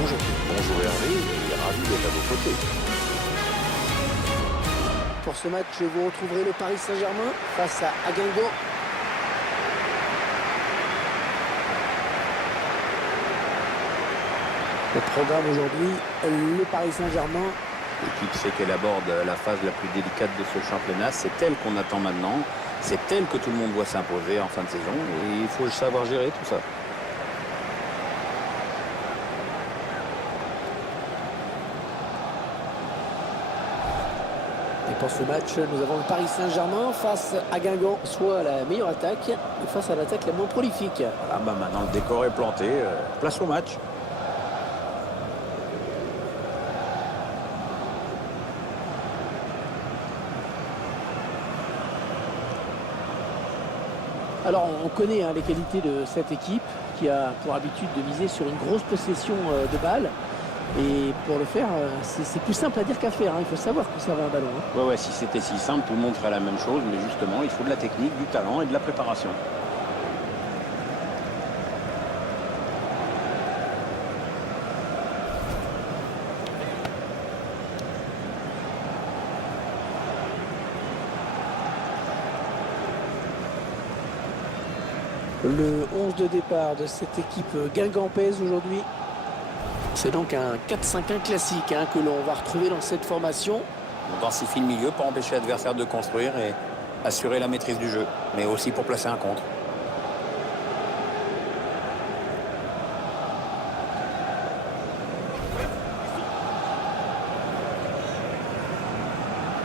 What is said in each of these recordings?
Bonjour. Bonjour Hervé, et ravi d'être à vos côtés. Pour ce match, vous retrouverez le Paris Saint-Germain face à Guingamp. Le programme aujourd'hui, le Paris Saint-Germain. L'équipe sait qu'elle aborde la phase la plus délicate de ce championnat. C'est elle qu'on attend maintenant. C'est elle que tout le monde voit s'imposer en fin de saison. Et il faut savoir gérer tout ça. Et pour ce match, nous avons le Paris Saint-Germain face à Guingamp, soit la meilleure attaque, et face à l'attaque la moins prolifique. Ah bah maintenant le décor est planté. Place au match. Alors on connaît les qualités de cette équipe qui a pour habitude de miser sur une grosse possession de balles. Et pour le faire, c'est plus simple à dire qu'à faire. Il faut savoir conserver un ballon. Ouais, si c'était si simple, tout le monde ferait la même chose. Mais justement, il faut de la technique, du talent et de la préparation. Le 11 de départ de cette équipe guingampaise aujourd'hui. C'est donc un 4-5-1 classique que l'on va retrouver dans cette formation. On densifie le milieu pour empêcher l'adversaire de construire et assurer la maîtrise du jeu, mais aussi pour placer un contre.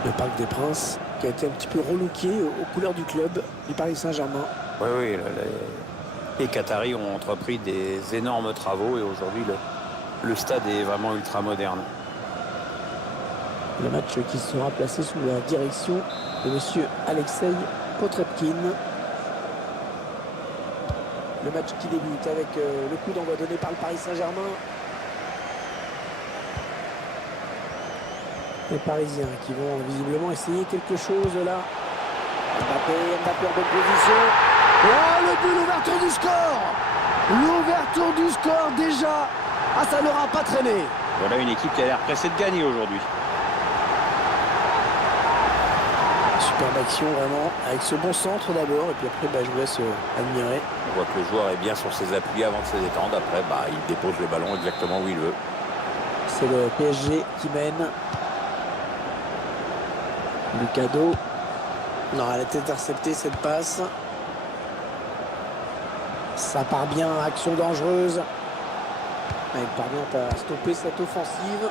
Le Parc des Princes qui a été un petit peu relooké aux couleurs du club du Paris Saint-Germain. Oui, les Qataris ont entrepris des énormes travaux et aujourd'hui le stade est vraiment ultra moderne. Le match qui sera placé sous la direction de monsieur Alexei Potrepkin. Le match qui débute avec le coup d'envoi donné par le Paris Saint-Germain. Les Parisiens qui vont visiblement essayer quelque chose là. Mbappé en bonne position. Oh, le but, l'ouverture du score. L'ouverture du score déjà. Ah, ça ne l'aura pas traîné. Voilà une équipe qui a l'air pressée de gagner aujourd'hui. Superbe action vraiment, avec ce bon centre d'abord, et puis après je vous laisse admirer. On voit que le joueur est bien sur ses appuis avant de se détendre. Après, il dépose le ballon exactement où il veut. C'est le PSG qui mène. Lucado. Non, elle a été interceptée cette passe. Ça part bien, action dangereuse. Elle parvient à stopper cette offensive.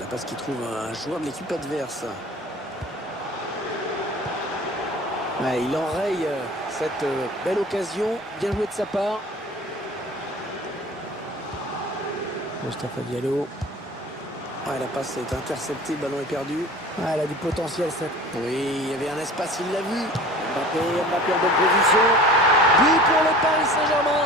La passe qui trouve un joueur de l'équipe adverse. Ouais, il enraye cette belle occasion. Bien joué de sa part. Moustapha Diallo. Ouais, la passe est interceptée, le ballon est perdu. Ouais, elle a du potentiel cette. Oui, il y avait un espace, il l'a vu. Mbappé en bonne position. But pour le Paris Saint-Germain.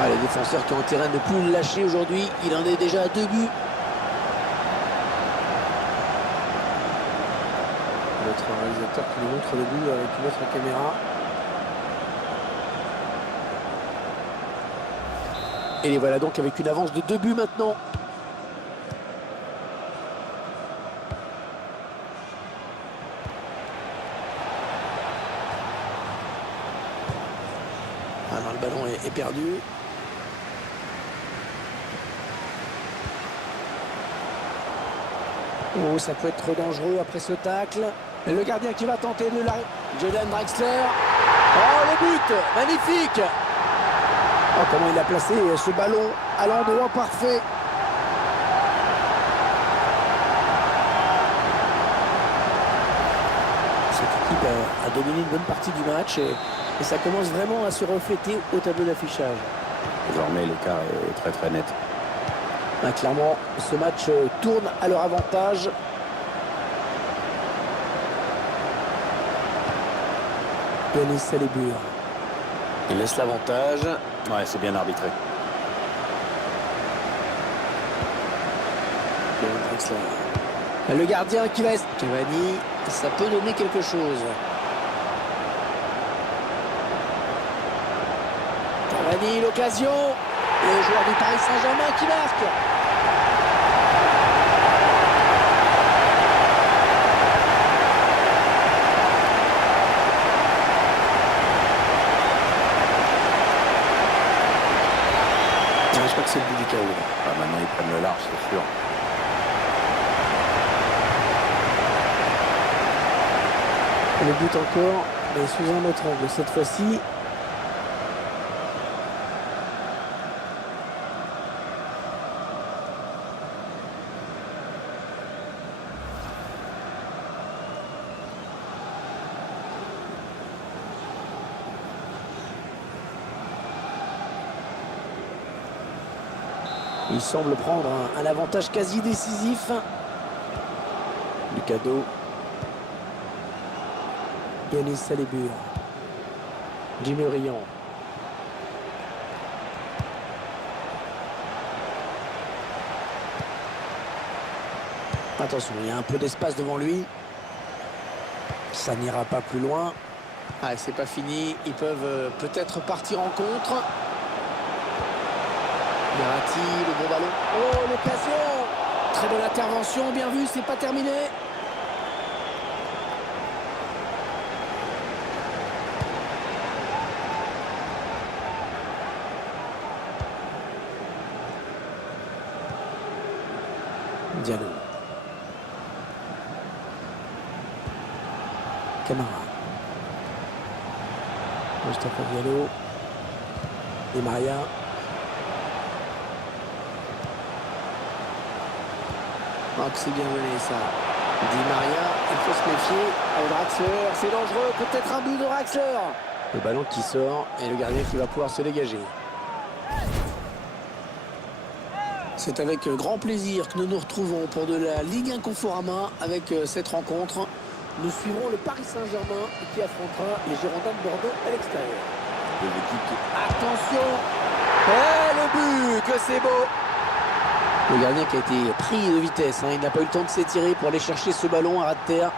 Ouais, les défenseurs qui ont intérêt de ne plus le lâcher aujourd'hui. Il en est déjà à 2 buts. Notre réalisateur qui nous montre le but avec une autre caméra. Et les voilà donc avec une avance de 2 buts maintenant. Ah non, le ballon est perdu. Oh, ça peut être dangereux après ce tacle. Et le gardien qui va tenter de la... Jordan Drexler. Oh, le but! Magnifique! Oh, comment il a placé ce ballon à l'endroit parfait. Cette équipe a dominé une bonne partie du match et ça commence vraiment à se refléter au tableau d'affichage. Désormais, l'écart est très très net. Clairement, ce match tourne à leur avantage. Denis Salébur. Il laisse l'avantage. Ouais, c'est bien arbitré. Le gardien qui va... Cavani, ça peut donner quelque chose. Cavani, l'occasion. Le joueur du Paris Saint-Germain qui marque. Je crois que c'est le but du chaos. Maintenant, ils prennent le large, c'est sûr. Le but encore, mais sous un autre angle cette fois-ci. Il semble prendre un avantage quasi décisif. Lucado. Yanis Salébur. Jimmy Riant. Attention, il y a un peu d'espace devant lui. Ça n'ira pas plus loin. Ah, c'est pas fini. Ils peuvent peut-être partir en contre. Verratti, le bon ballon. Oh, l'occasion! Très bonne intervention, bien vu, c'est pas terminé. Diallo. Camara. Moustapha Diallo. Et Maria. Oh, c'est bien mené ça. Di Maria, il faut se méfier. Draxler, c'est dangereux. Peut-être un but de Draxler. Le ballon qui sort et le gardien qui va pouvoir se dégager. C'est avec grand plaisir que nous nous retrouvons pour de la Ligue 1 Conforama avec cette rencontre. Nous suivrons le Paris Saint-Germain qui affrontera les Girondins de Bordeaux à l'extérieur. Attention! Et le but, que c'est beau! Le gardien qui a été pris de vitesse, hein. Il n'a pas eu le temps de s'étirer pour aller chercher ce ballon à ras de terre.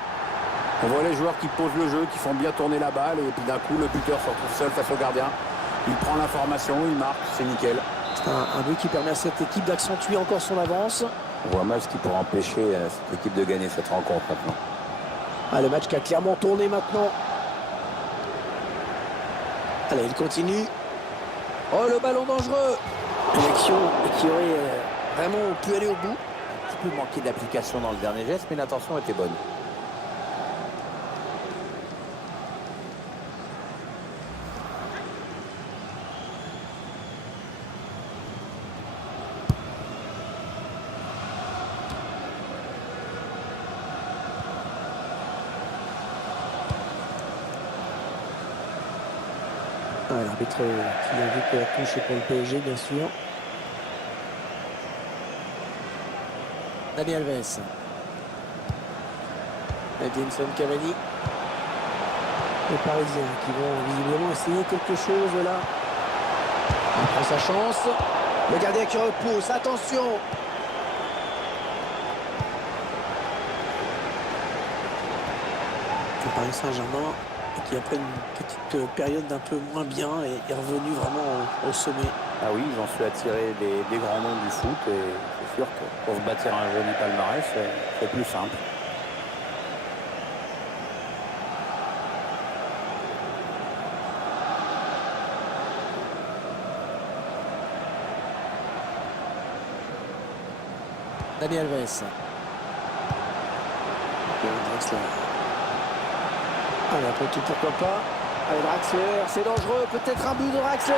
On voit les joueurs qui posent le jeu, qui font bien tourner la balle et puis d'un coup le buteur se retrouve seul face au gardien. Il prend l'information, il marque, c'est nickel. Un but qui permet à cette équipe d'accentuer encore son avance. On voit mal ce qui pourrait empêcher cette équipe de gagner cette rencontre maintenant. Ah, le match qui a clairement tourné maintenant. Allez, il continue. Oh, le ballon dangereux. Une action qui aurait vraiment pu aller au bout. Un petit peu manqué d'application dans le dernier geste, mais l'intention était bonne. Ah, l'arbitre qui indique la touche pour le PSG, bien sûr. Dani Alves. Edinson Cavani. Les Parisiens qui vont visiblement essayer quelque chose là. Il prend sa chance. Le gardien qui repousse. Attention! Le Paris Saint-Germain qui après une petite période d'un peu moins bien est revenu vraiment au sommet. Ah oui, ils ont su attirer des grands noms du foot et c'est sûr que pour se bâtir un joli palmarès, c'est plus simple. Dani Alves. Draxler. Allez, après tout, pourquoi pas. Allez, Draxler, c'est dangereux. Peut-être un but de Draxler.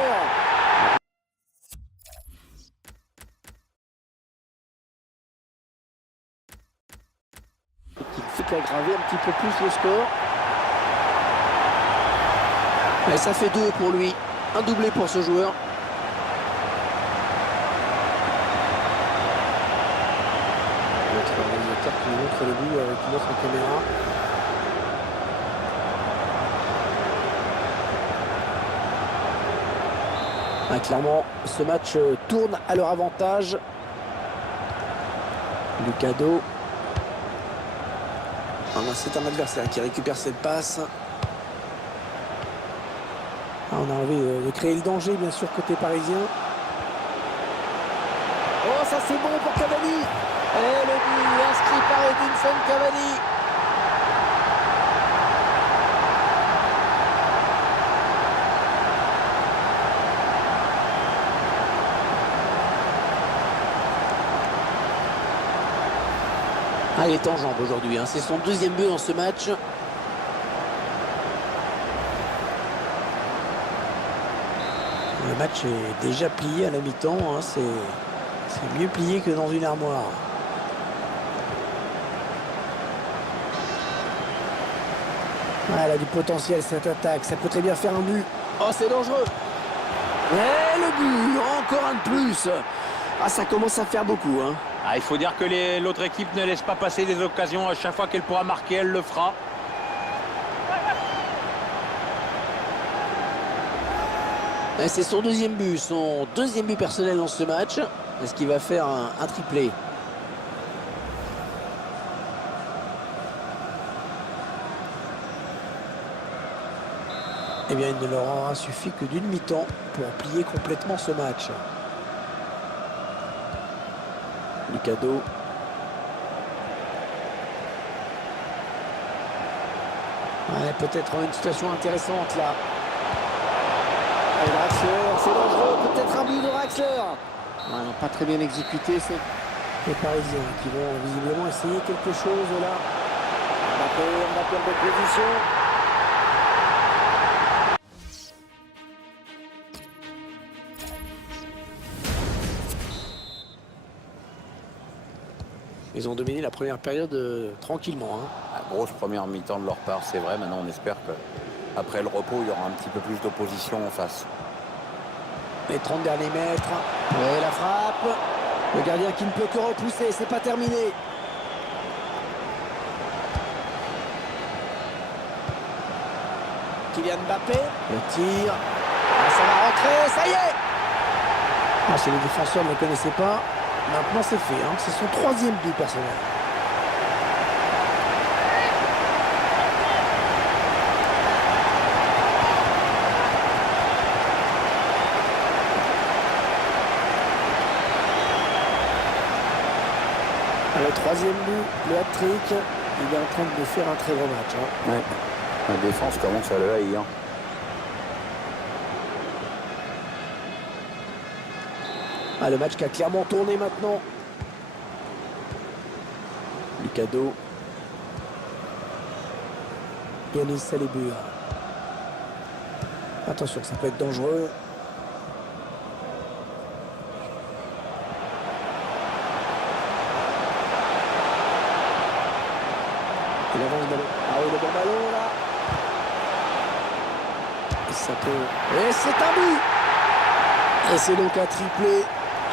Qui fait qu'aggraver un petit peu plus le score. Et ça fait 2 pour lui. Un doublé pour ce joueur. Notre réalisateur qui montre le but avec une autre caméra. Ah, clairement, ce match tourne à leur avantage. Lucado. Ah, c'est un adversaire qui récupère cette passe. Ah, on a envie de créer le danger, bien sûr, côté parisien. Oh, ça c'est bon pour Cavani. Et le but inscrit par Edinson Cavani. Ah, il est en jambes aujourd'hui, hein. C'est son deuxième but dans ce match. Le match est déjà plié à la mi-temps, hein. C'est mieux plié que dans une armoire. Ah, elle a du potentiel cette attaque, ça peut très bien faire un but. Oh, c'est dangereux. Et le but, encore un de plus. Ah, ça commence à faire beaucoup, hein. Ah, il faut dire que l'autre équipe ne laisse pas passer des occasions. À chaque fois qu'elle pourra marquer, elle le fera. C'est son deuxième but personnel dans ce match. Est-ce qu'il va faire un triplé? Eh bien, il ne leur aura suffi que d'une mi-temps pour plier complètement ce match. Lucado. Ouais, peut-être une situation intéressante là. Draxler, c'est dangereux, peut-être un but de Draxler. Non, pas très bien exécuté, c'est les Parisiens qui vont visiblement essayer quelque chose là. Mbappé en bonne position. Ils ont dominé la première période tranquillement, hein. La grosse première mi-temps de leur part, c'est vrai. Maintenant, on espère qu'après le repos, il y aura un petit peu plus d'opposition en face. Les 30 derniers mètres. Et la frappe. Le gardien qui ne peut que repousser. C'est pas terminé. Kylian Mbappé. Le tir. Ah, ça va rentrer. Ça y est. Ah, si les défenseurs ne le connaissaient pas, maintenant c'est fait, hein. C'est son troisième but personnel. Le troisième but, le hat-trick, il est en train de faire un très gros match, hein. Ouais. La défense commence à le haïr. Ah, le match qui a clairement tourné maintenant. Lucado. Yanis Salibur. Attention, ça peut être dangereux. Il avance le ballon. Ah oui, le bon ballon là. Et ça peut... Et c'est un but. Et c'est donc un triplé.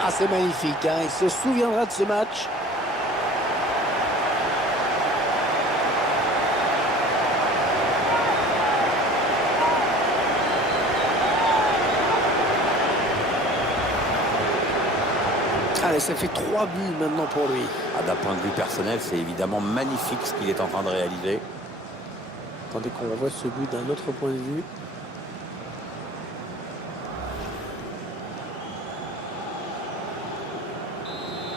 Ah, c'est magnifique, hein. Il se souviendra de ce match. Allez, ça fait 3 buts maintenant pour lui. Ah, d'un point de vue personnel, c'est évidemment magnifique ce qu'il est en train de réaliser. Attendez qu'on revoie ce but d'un autre point de vue.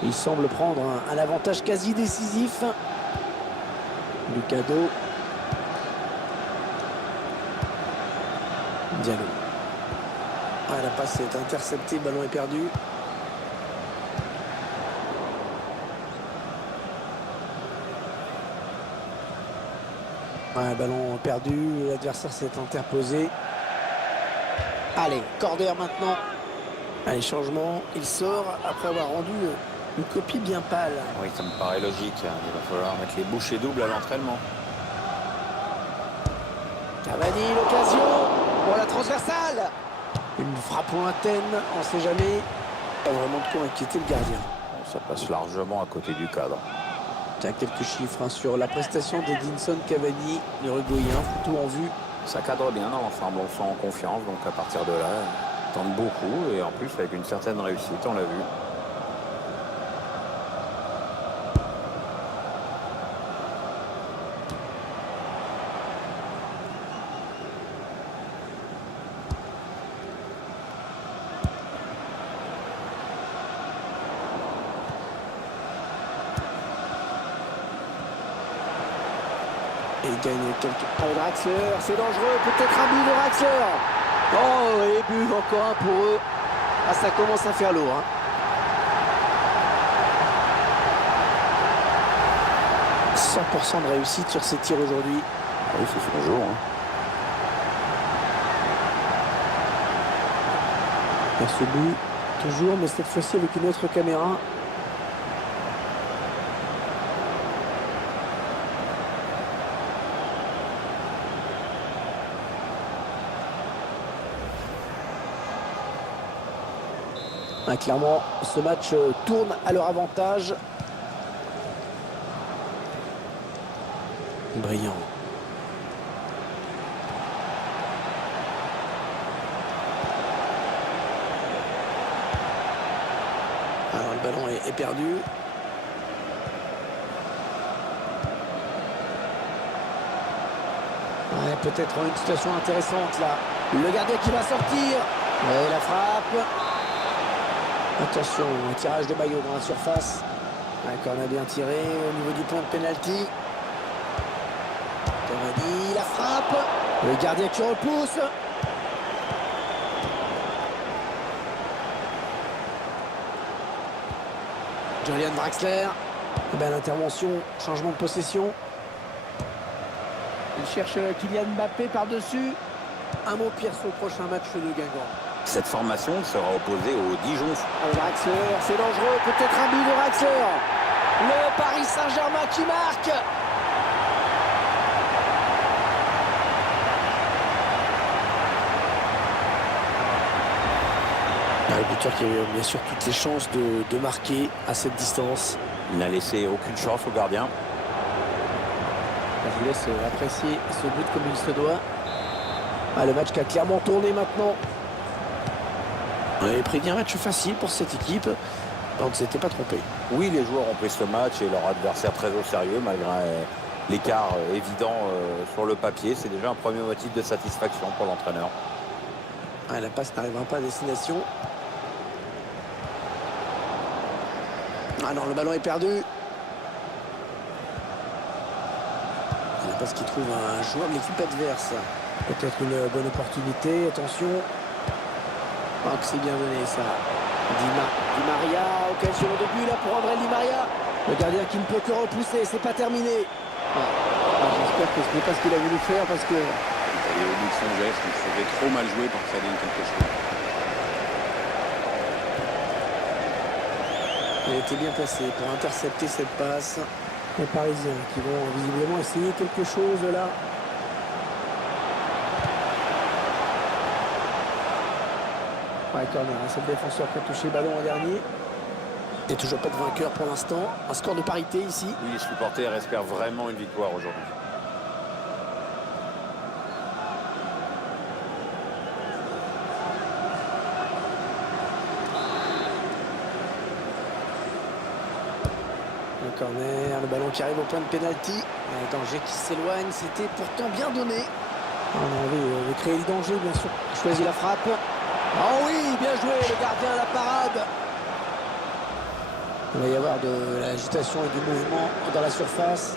Il semble prendre un avantage quasi décisif. Lucado. Diallo. Ah, la passe est interceptée, le ballon est perdu. Ah, ballon perdu, l'adversaire s'est interposé. Allez, corner maintenant. Allez, changement, il sort après avoir rendu une copie bien pâle. Oui, ça me paraît logique. Il va falloir mettre les bouchées doubles à l'entraînement. Cavani, l'occasion pour la transversale. Une frappe lointaine, on ne sait jamais. Pas vraiment de quoi inquiéter le gardien. Bon, ça passe largement à côté du cadre. Tiens, quelques chiffres, hein, sur la prestation d'Edinson Cavani, l'Uruguayen, photo en vue. Ça cadre bien dans l'ensemble, on se sent en confiance, donc à partir de là, Tente beaucoup et en plus avec une certaine réussite, on l'a vu. Et il gagne quelques... Oh, Draxler, c'est dangereux, peut-être un but de Draxler. Oh, et but, encore un pour eux. Ah, ça commence à faire lourd. Hein. « 100% de réussite sur ses tirs aujourd'hui. » Ah oui, c'est son jour. Hein. Et ce but, toujours, mais cette fois-ci avec une autre caméra. Ah, clairement, ce match tourne à leur avantage. Brillant. Alors le ballon est perdu. Ouais, peut-être une situation intéressante là. Le gardien qui va sortir. Et la frappe. Attention, un tirage de maillot dans la surface. On a bien tiré au niveau du point de pénalty. Toradi, la frappe. Le gardien qui repousse. Julian Draxler. Et bien l'intervention, changement de possession. Il cherche Kylian Mbappé par-dessus. Un mot pire sur le prochain match de Guingamp. Cette formation sera opposée au Dijon. Draxler, c'est dangereux, peut-être un but de Draxler. Le Paris Saint-Germain qui marque. Le buteur qui a eu bien sûr toutes les chances de marquer à cette distance. Il n'a laissé aucune chance au gardien. Je vous laisse apprécier ce but comme il se doit. Ah, le match qui a clairement tourné maintenant. On avait prédit un match facile pour cette équipe. On ne s'était pas trompé. Oui, les joueurs ont pris ce match et leur adversaire très au sérieux malgré l'écart évident sur le papier. C'est déjà un premier motif de satisfaction pour l'entraîneur. Ah, la passe n'arrivera pas à destination. Ah non, le ballon est perdu. La passe qui trouve un joueur de l'équipe adverse. Peut-être une bonne opportunité. Attention. Oh, que c'est bien donné ça. Di Maria, occasion de but là pour André Di Maria. Le gardien qui ne peut que repousser, c'est pas terminé. J'espère que ce n'est pas ce qu'il a voulu faire parce que... Il est au bout de son geste, il s'était trop mal joué pour que ça donne quelque chose. Il était bien placé pour intercepter cette passe. Les Parisiens qui vont visiblement essayer quelque chose là. Ouais, corner, c'est le défenseur qui a touché le ballon en dernier. Et toujours pas de vainqueur pour l'instant. Un score de parité ici. Oui, les supporters espèrent vraiment une victoire aujourd'hui. Le corner, le ballon qui arrive au point de pénalty. Un danger qui s'éloigne, c'était pourtant bien donné. On a envie de créer le danger, bien sûr. Choisit la frappe. Oh oui, bien joué, le gardien à la parade. Il va y avoir de l'agitation et du mouvement dans la surface.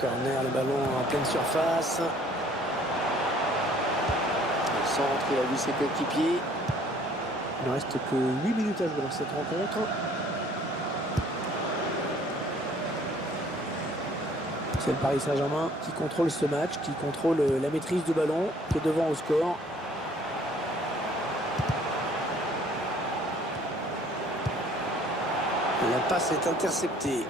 Corner, le ballon en pleine surface. Au centre, il a vu ses coéquipiers. Il ne reste que 8 minutes à jouer dans cette rencontre. C'est le Paris Saint-Germain qui contrôle ce match, qui contrôle la maîtrise du ballon, qui est devant au score. La passe est interceptée.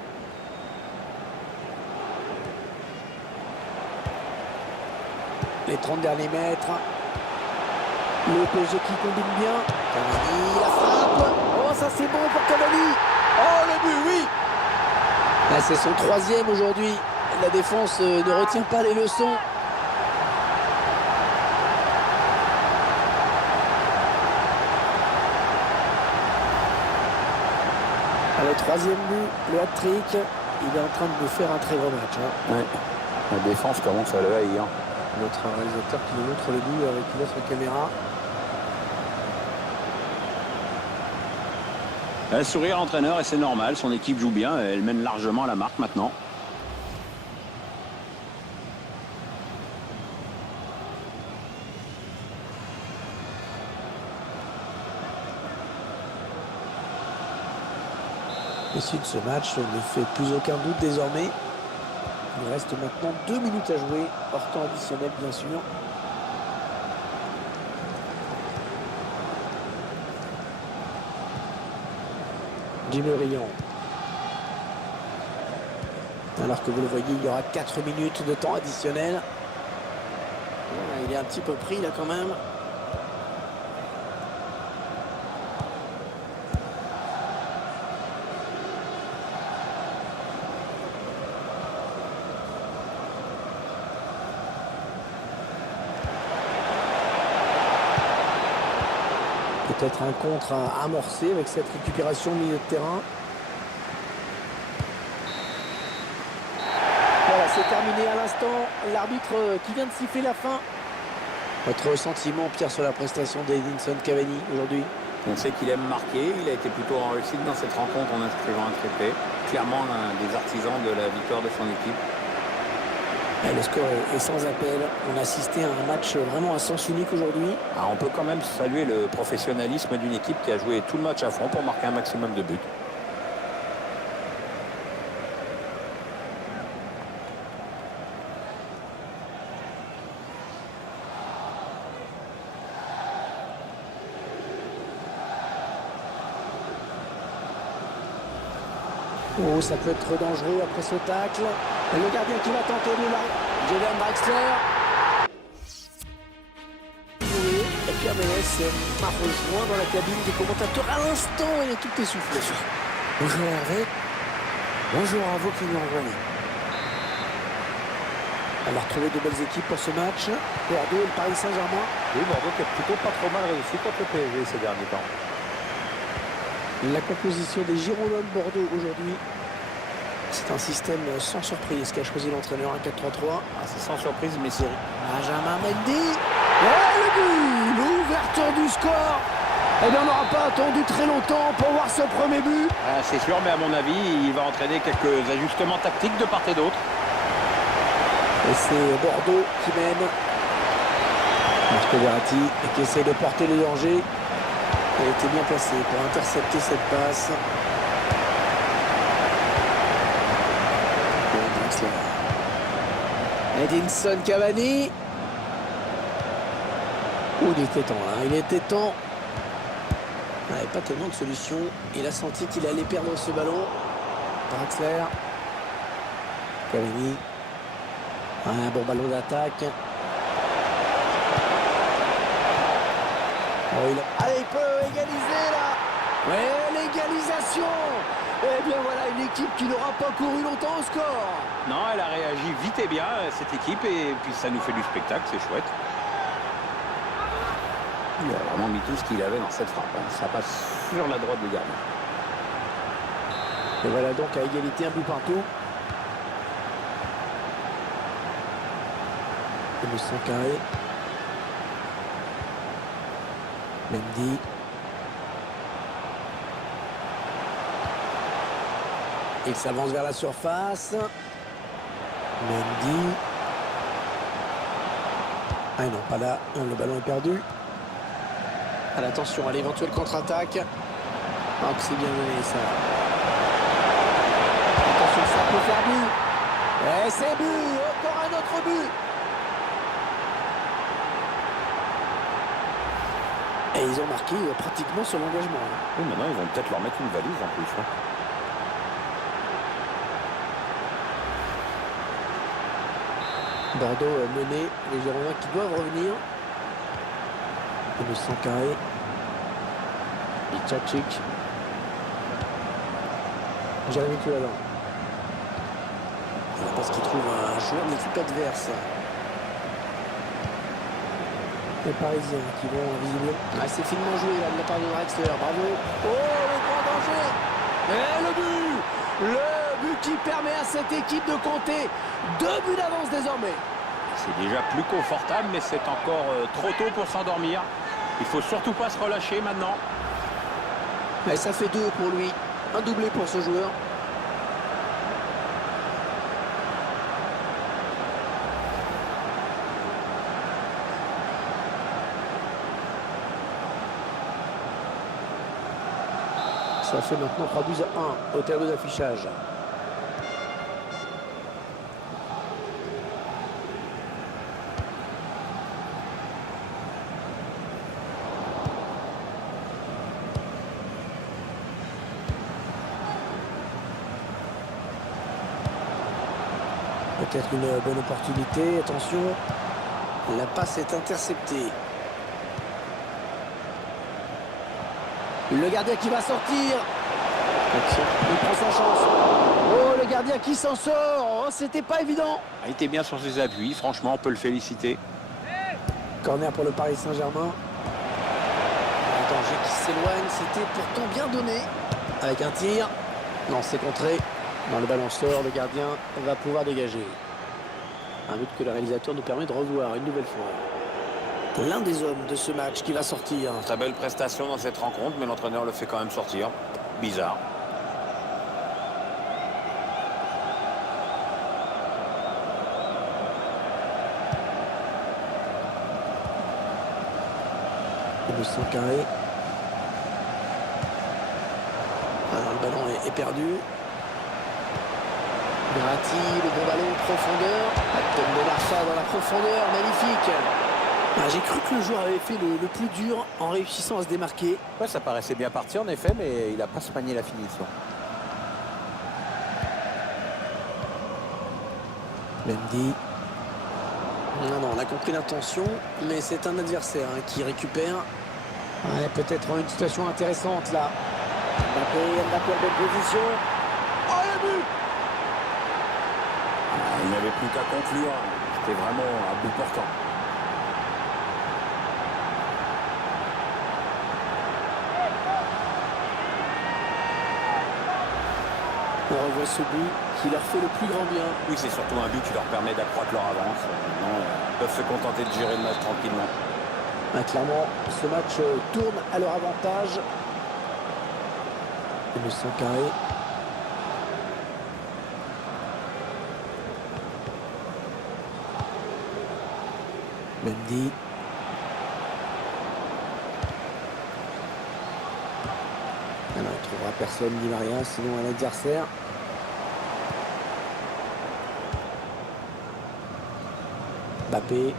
Les 30 derniers mètres. Le PSG qui combine bien. Cavani, la frappe. Oh, ça c'est bon pour Cavani. Oh, le but, oui. Là, c'est son 3e aujourd'hui. La défense ne retient pas les leçons. Le 3e but, le hat-trick, il est en train de nous faire un très gros match. Hein. Ouais. La défense commence à le haïr. Notre réalisateur qui nous montre le but avec une autre caméra. Un sourire l'entraîneur et c'est normal, son équipe joue bien, elle mène largement à la marque maintenant. L'issue de ce match ne fait plus aucun doute désormais. Il reste maintenant 2 minutes à jouer, hors temps additionnel bien sûr. Jimmy Rion. Alors que vous le voyez, il y aura 4 minutes de temps additionnel. Il est un petit peu pris là quand même. Peut-être un contre à amorcer avec cette récupération au milieu de terrain. Voilà, c'est terminé à l'instant. L'arbitre qui vient de siffler la fin. Votre sentiment, Pierre, sur la prestation d'Edinson Cavani aujourd'hui? On sait qu'il aime marquer. Il a été plutôt en réussite dans cette rencontre en inscrivant un triplé. Clairement l'un des artisans de la victoire de son équipe. Et le score est sans appel. On a assisté à un match vraiment à sens unique aujourd'hui. Ah, on peut quand même saluer le professionnalisme d'une équipe qui a joué tout le match à fond pour marquer un maximum de buts. Oh, ça peut être dangereux après ce tacle. Et le gardien qui va tenter de là. Jordan Draxler. Et Pierre Ménès m'a rejoint dans la cabine des commentateurs à l'instant. Il est tout essoufflé. Bonjour Hervé. Bonjour à vous qui nous rejoignez. On a retrouvé de belles équipes pour ce match. Bordeaux et le Paris Saint-Germain. Oui, Bordeaux qui a plutôt pas trop mal réussi contre le PSG ces derniers temps. La composition des Girondins de Bordeaux aujourd'hui. C'est un système sans surprise qu'a choisi l'entraîneur, un 4-3-3. Ah, c'est sans surprise, mais c'est... Benjamin Mendy. Ouais, le but, l'ouverture du score. Eh bien, on n'aura pas attendu très longtemps pour voir ce premier but. Ah, c'est sûr, mais à mon avis, il va entraîner quelques ajustements tactiques de part et d'autre. Et c'est Bordeaux qui mène. Marco Verratti qui essaie de porter le danger. Il a été bien placé pour intercepter cette passe. Edinson Cavani. Oh, il était temps là, il était temps. Il n'avait pas tellement de solutions. Il a senti qu'il allait perdre ce ballon. Draxler. Cavani. Un bon ballon d'attaque. Oh, allez, il peut égaliser là. Ouais, l'égalisation. Eh bien voilà, une équipe qui n'aura pas couru longtemps au score. Non, elle a réagi vite et bien, cette équipe, et puis ça nous fait du spectacle, c'est chouette. Il a vraiment mis tout ce qu'il avait dans cette frappe. Ça passe sur la droite du gardien. Et voilà donc à égalité, un but partout. Et le sang carré. Mendy. Il s'avance vers la surface. Mendy. Ah non, pas là. Le ballon est perdu. Attention à l'éventuelle contre-attaque. Oh, que c'est bien donné ça. Attention, ça peut faire but. Et c'est but. Encore un autre but. Et ils ont marqué pratiquement sur l'engagement. Oui, maintenant ils vont peut-être leur mettre une valise en plus. Bordeaux mené, les Girondins qui doivent revenir. Et le Sankaré. Tchachik. Jérémy Toulalan. Parce qu'il trouve un joueur de l'équipe adverse. Les Parisiens qui vont visiblement. Ah, c'est finement joué là de la part de Drexler. Bravo. Oh, le grand danger. Et le but. Le but qui permet à cette équipe de compter 2 buts d'avance désormais. C'est déjà plus confortable, mais c'est encore trop tôt pour s'endormir. Il faut surtout pas se relâcher maintenant. Et ça fait 2 pour lui. Un doublé pour ce joueur. Ça fait maintenant 3 buts à 1 au tableau d'affichage. Peut-être une bonne opportunité. Attention, la passe est interceptée. Le gardien qui va sortir. Il prend sa chance. Oh, le gardien qui s'en sort. Oh, c'était pas évident. Il était bien sur ses appuis. Franchement, on peut le féliciter. Corner pour le Paris Saint-Germain. Un danger qui s'éloigne. C'était pourtant bien donné. Avec un tir. Non, c'est contré. Dans le ballon sort, le gardien va pouvoir dégager. Un but que le réalisateur nous permet de revoir une nouvelle fois. L'un des hommes de ce match qui va sortir. Très belle prestation dans cette rencontre, mais l'entraîneur le fait quand même sortir. Bizarre. Et le Sankaré. Alors le ballon est perdu. Verratti, le bon ballon en profondeur. Tom Benarfa dans la profondeur, magnifique. Ah, j'ai cru que le joueur avait fait le plus dur en réussissant à se démarquer. Ouais, ça paraissait bien parti en effet, mais il n'a pas soigné la finition. Mendy. Non, on a compris l'intention, mais c'est un adversaire qui récupère. Ouais, peut-être une situation intéressante là. Mbappé en bonne position. Oh, le but! Il n'y avait plus qu'à conclure. C'était vraiment à bout portant. On revoit ce but qui leur fait le plus grand bien. Oui, c'est surtout un but qui leur permet d'accroître leur avance. Maintenant, ils peuvent se contenter de gérer le match tranquillement. Ah, clairement, ce match tourne à leur avantage. Et le Sankaré. Mendy. Alors, il ne trouvera personne, Di Maria, sinon un adversaire. Mbappé.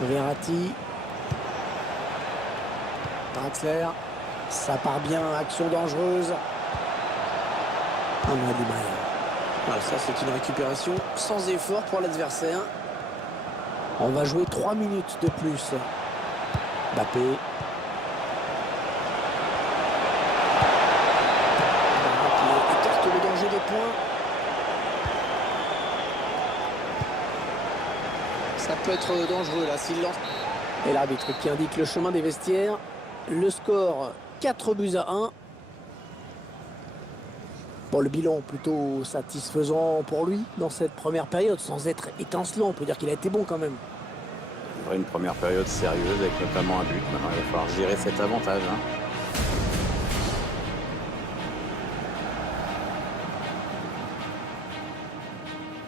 Verratti. Draxler. Ça part bien, action dangereuse. Di Maria. Voilà, ça c'est une récupération sans effort pour l'adversaire. On va jouer 3 minutes de plus. Mbappé. Qui écarte le danger des points. Ça peut être dangereux là s'il lance. Et l'arbitre qui indique le chemin des vestiaires. Le score 4 buts à 1. Bon, le bilan plutôt satisfaisant pour lui dans cette première période, sans être étincelant. On peut dire qu'il a été bon quand même. Une première période sérieuse avec notamment un but. Maintenant, il va falloir gérer cet avantage.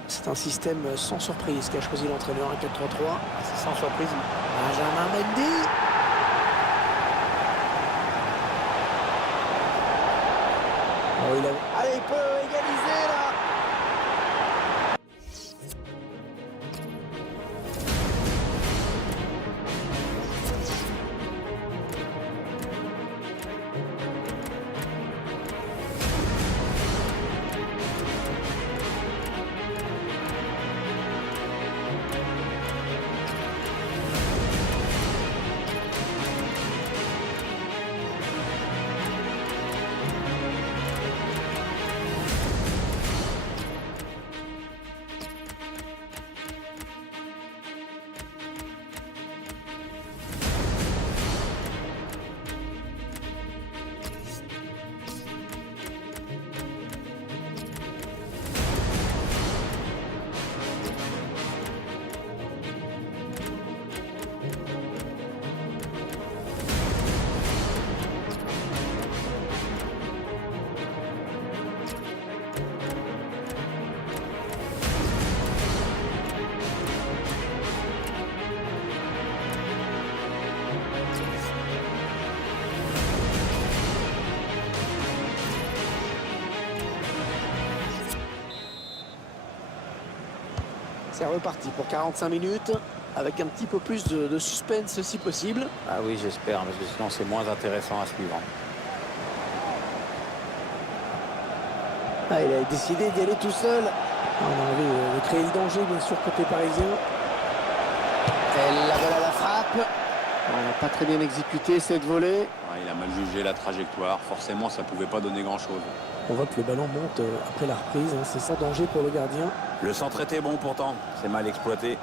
C'est un système sans surprise qu'a choisi l'entraîneur, un 4-3-3. C'est sans surprise. Benjamin Mendy. Oh, allez, il peut égaliser là. C'est reparti pour 45 minutes, avec un petit peu plus de suspense si possible. Ah oui, j'espère, parce que sinon c'est moins intéressant à suivre. Ah, il a décidé d'y aller tout seul. On a envie de créer le danger, bien sûr, côté parisien. Et la voilà la frappe. On n'a pas très bien exécuté cette volée. Ouais, il a mal jugé la trajectoire. Forcément, ça ne pouvait pas donner grand-chose. On voit que le ballon monte après la reprise. Hein. C'est ça danger pour le gardien. Le centre était bon pourtant. C'est mal exploité.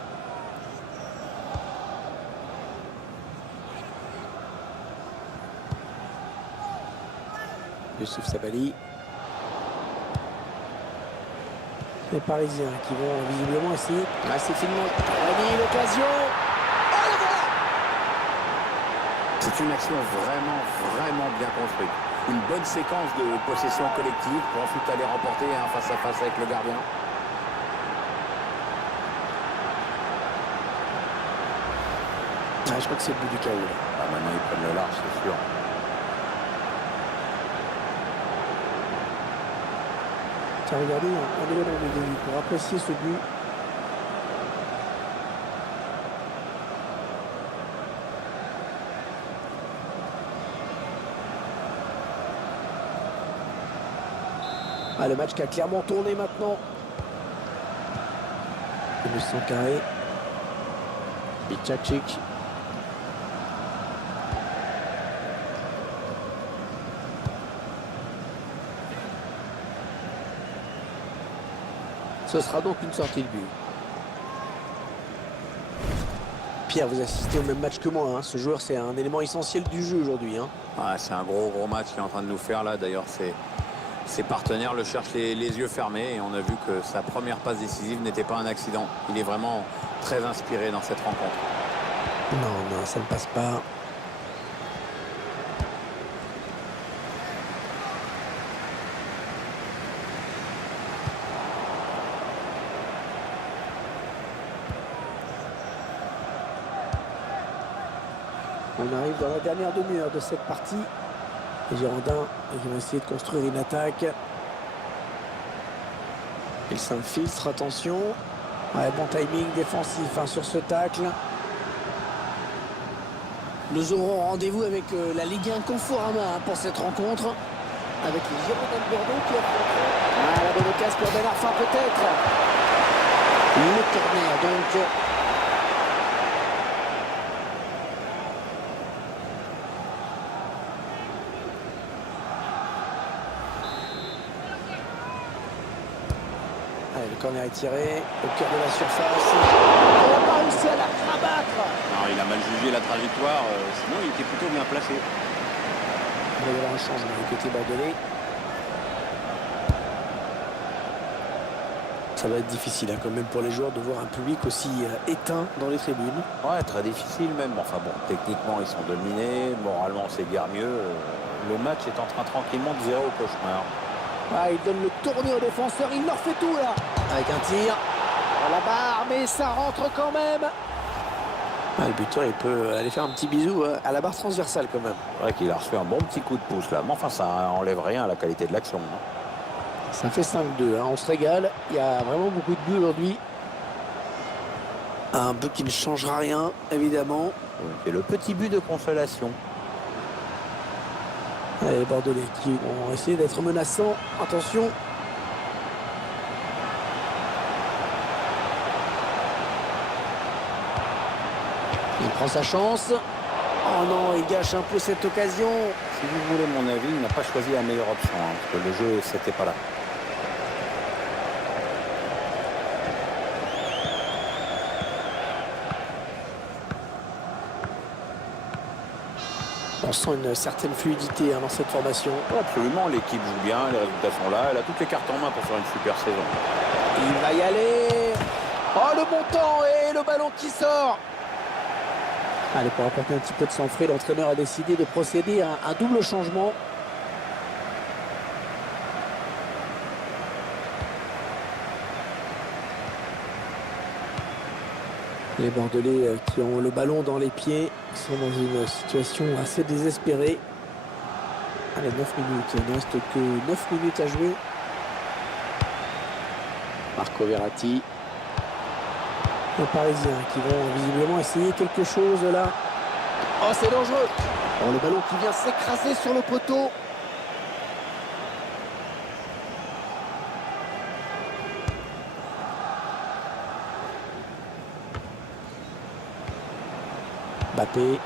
Youssouf Sabaly. Les Parisiens qui vont visiblement essayer. Ah, c'est finement. Cavani, l'occasion. Oh, le voilà. C'est une action vraiment bien construite. Une bonne séquence de possession collective pour ensuite aller remporter un face-à-face avec le gardien. Ah, je crois que c'est le bout du chaos. Ah, maintenant ils prennent le large, c'est sûr. Tiens, regardez, on est là dans le début pour apprécier ce but. Ah, le match qui a clairement tourné maintenant. Le sang carré. Bicacic. Ce sera donc une sortie de but. Pierre, vous assistez au même match que moi. Hein. Ce joueur, c'est un élément essentiel du jeu aujourd'hui. Hein. Ah, c'est un gros match qu'il est en train de nous faire là. D'ailleurs, ses partenaires le cherchent les yeux fermés. Et on a vu que sa première passe décisive n'était pas un accident. Il est vraiment très inspiré dans cette rencontre. Non, ça ne passe pas. On arrive dans la dernière demi-heure de cette partie. Les Girondins vont essayer de construire une attaque. Ils s'infiltrent, attention. Ouais, bon timing défensif hein, sur ce tacle. Nous aurons rendez-vous avec la Ligue 1 Conforama hein, pour cette rencontre. Avec les Girondins de Bordeaux qui affronteront. Ah, la bonne occasion pour Ben Arfa peut-être. Le corner donc. Allez, le corner est tiré au cœur de la surface. Il n'a pas réussi à la rabattre. Non, il a mal jugé la trajectoire. Sinon, il était plutôt bien placé. Il va y avoir un changement du côté bordelais. Ça va être difficile hein, quand même pour les joueurs de voir un public aussi éteint dans les tribunes. Ouais, très difficile même. Enfin bon, techniquement, ils sont dominés. Moralement, c'est guère mieux. Le match est en train tranquillement de virer au cauchemar. Ah, il donne le tourné aux défenseurs, il leur fait tout là. Avec un tir dans la barre, mais ça rentre quand même. Ah, le buteur, il peut aller faire un petit bisou à la barre transversale quand même. C'est vrai qu'il a reçu un bon petit coup de pouce là. Mais enfin, ça enlève rien à la qualité de l'action. Hein. Ça fait 5-2, hein. On se régale. Il y a vraiment beaucoup de buts aujourd'hui. Un but qui ne changera rien, évidemment. Et le petit but de consolation. Allez, les Bordelais qui vont essayer d'être menaçants. Attention. Il prend sa chance. Oh non, il gâche un peu cette occasion. Si vous voulez mon avis, il n'a pas choisi la meilleure option. Hein, parce que le jeu, c'était pas là. On sent une certaine fluidité hein, dans cette formation. Absolument, l'équipe joue bien, les résultats sont là. Elle a toutes les cartes en main pour faire une super saison. Il va y aller. Oh, le montant et le ballon qui sort. Allez, pour apporter un petit peu de sang frais, l'entraîneur a décidé de procéder à un double changement. Les Bordelais qui ont le ballon dans les pieds sont dans une situation assez désespérée. Allez, 9 minutes. Il ne reste que 9 minutes à jouer. Marco Verratti. Les Parisiens qui vont visiblement essayer quelque chose là. Oh, c'est dangereux. Oh, le ballon qui vient s'écraser sur le poteau. Mbappé.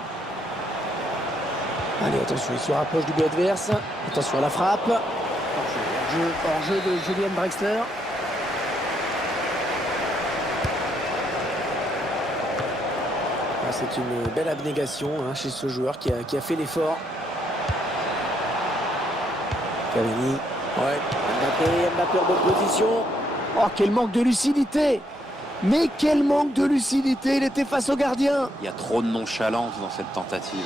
Allez, attention, il se rapproche du but adverse. Attention à la frappe. Hors-jeu de Julian Draxler. Ah, c'est une belle abnégation chez ce joueur qui a fait l'effort. Cavani. Ouais. Mbappé en bonne position. Oh, quel manque de lucidité! Mais quel manque de lucidité! Il était face au gardien. Il y a trop de nonchalance dans cette tentative.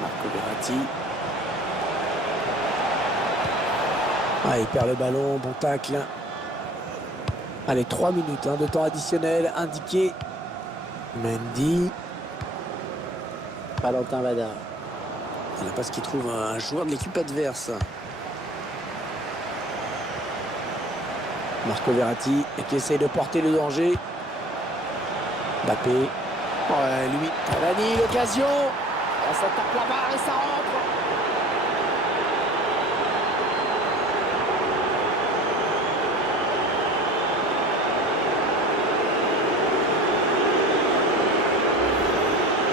Marco Verratti. Ah, il perd le ballon, bon tacle. Allez, 3 minutes de temps additionnel indiqué. Mendy. Valentin Vada. Il a pas ce qu'il trouve un joueur de l'équipe adverse. Marco Verratti qui essaye de porter le danger. Mbappé. Ouais, lui. Cavani, l'occasion. Ça tape la barre et ça rentre.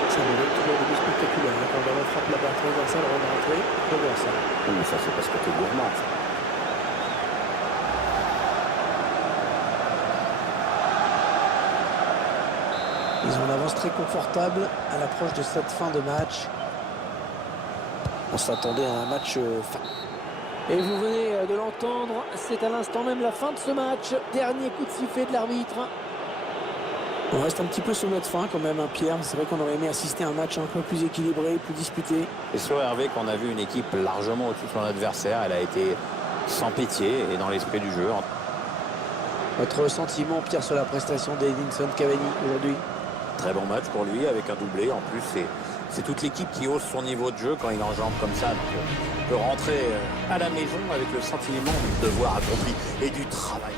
Ça me donne toujours des buts spectaculaires. Quand le ballon frappe la barre transversale, on va rentrer. On va voir ça. Mais ça, c'est parce que t'es gourmand. Ils ont une avance très confortable à l'approche de cette fin de match. On s'attendait à un match fin. Et vous venez de l'entendre, c'est à l'instant même la fin de ce match. Dernier coup de sifflet de l'arbitre. On reste un petit peu sur notre fin quand même, Pierre. C'est vrai qu'on aurait aimé assister à un match un peu plus équilibré, plus disputé. Et sur Hervé qu'on a vu une équipe largement au-dessus de son adversaire. Elle a été sans pitié et dans l'esprit du jeu. Votre sentiment, Pierre, sur la prestation d'Edinson Cavani aujourd'hui? Très bon match pour lui avec un doublé. En plus, c'est toute l'équipe qui hausse son niveau de jeu quand il enjambe comme ça. Donc, peut rentrer à la maison avec le sentiment du devoir accompli et du travail.